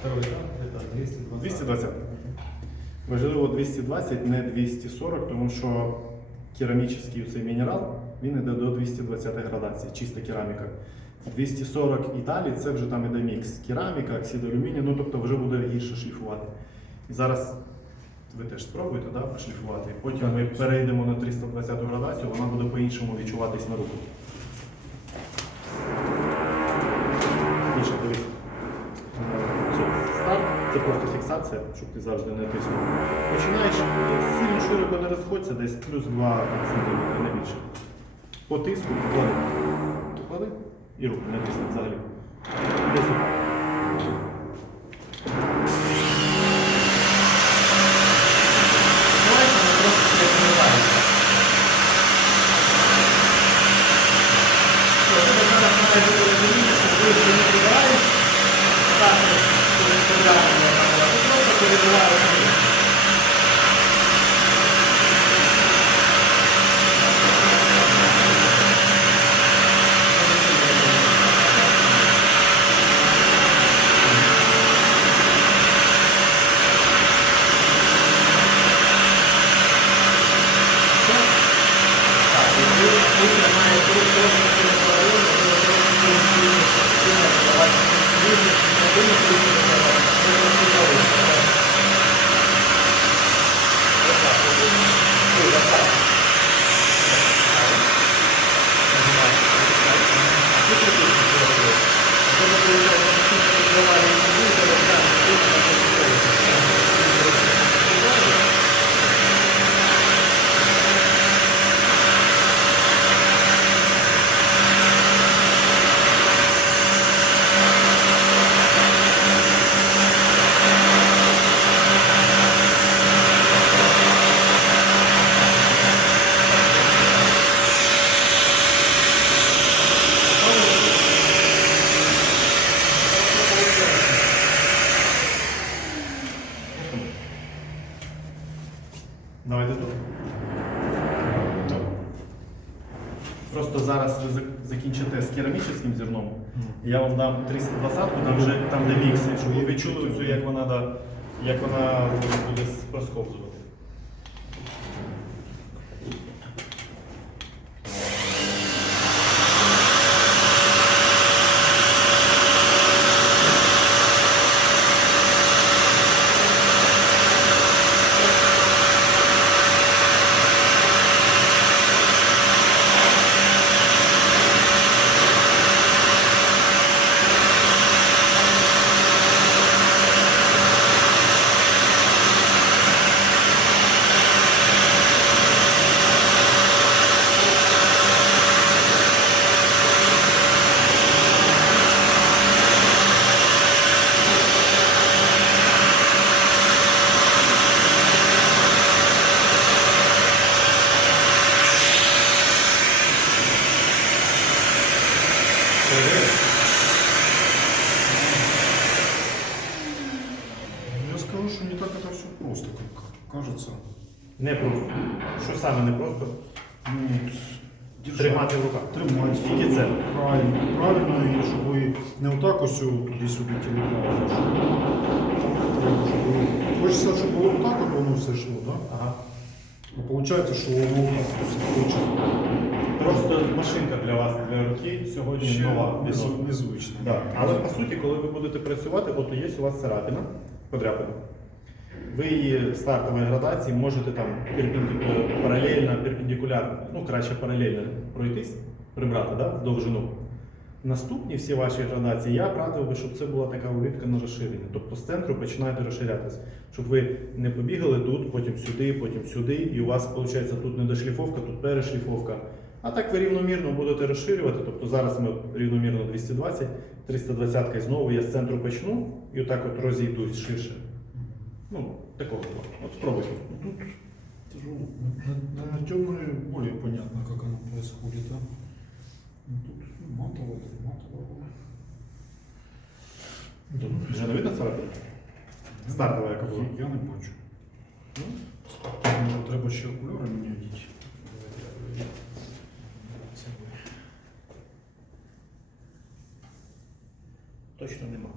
Второй этап это 220. 220. Важливо 220, не 240, тому що керамічний цей мінерал він йде до 220 градації, чиста кераміка. 240 і далі це вже там іде мікс. Кераміка, оксид алюмінію, ну тобто вже буде гірше шліфувати. І зараз ви теж спробуєте да, пошліфувати. Потім ми перейдемо на 320 градацію, вона буде по-іншому відчуватись на руку. Це просто фіксація, щоб ти завжди не тиснув. Починаєш сильно широко не розходься, десь плюс 2 см, не більше. По тиску поклади. Поклади і руку не тисни взагалі. Десь Thank you. Коли ви виходите, що відбуває і ви, то ви так, ви не розповідаєте. Давайте тут. Просто зараз ви закінчите з керамічним зерном. і Я вам дам 320, там вже там де мікси, щоб ви відчули як вона, як вона буде розковзувати. Скажу, что не так это все просто, как кажется. Не просто. Що саме не просто? Ну, Тримати в руках. Тримати. Тільки це. Правильно. Правильно, і щоб ви не отак ось туди-сюди тіліпали. Хочеться, щоб було отак, от воно все йшло, так? Ага. А виходить, що воно отак все хоче. Просто машинка для вас для руки сьогодні нова. відносно. Да. Але по суті, коли ви будете працювати, от є у вас царапина, подряпина. Ви її стартової градації можете там паралельно, перпендикулярно, ну краще паралельно пройтись, прибрати да, довжину. Наступні всі ваші градації я б радив би, щоб це була така улітка на розширення. Тобто з центру починаєте розширятися. Щоб ви не побігали тут, потім сюди, потім сюди, і у вас виходить тут недошліфовка, тут перешліфовка. А так ви рівномірно будете розширювати. Тобто зараз ми рівномірно 220, 320 і знову я з центру почну і отак от розійдусь ширше. Ну, такого. плану. От спробуйте. Тут. На, на темной более понятно, как оно происходит, а? Ну, Тут матово, матово. Тут вже не видно царапину? Стартова яка була. Я не бачу. Ну, треба ще окуляри мені одіти. точно нема.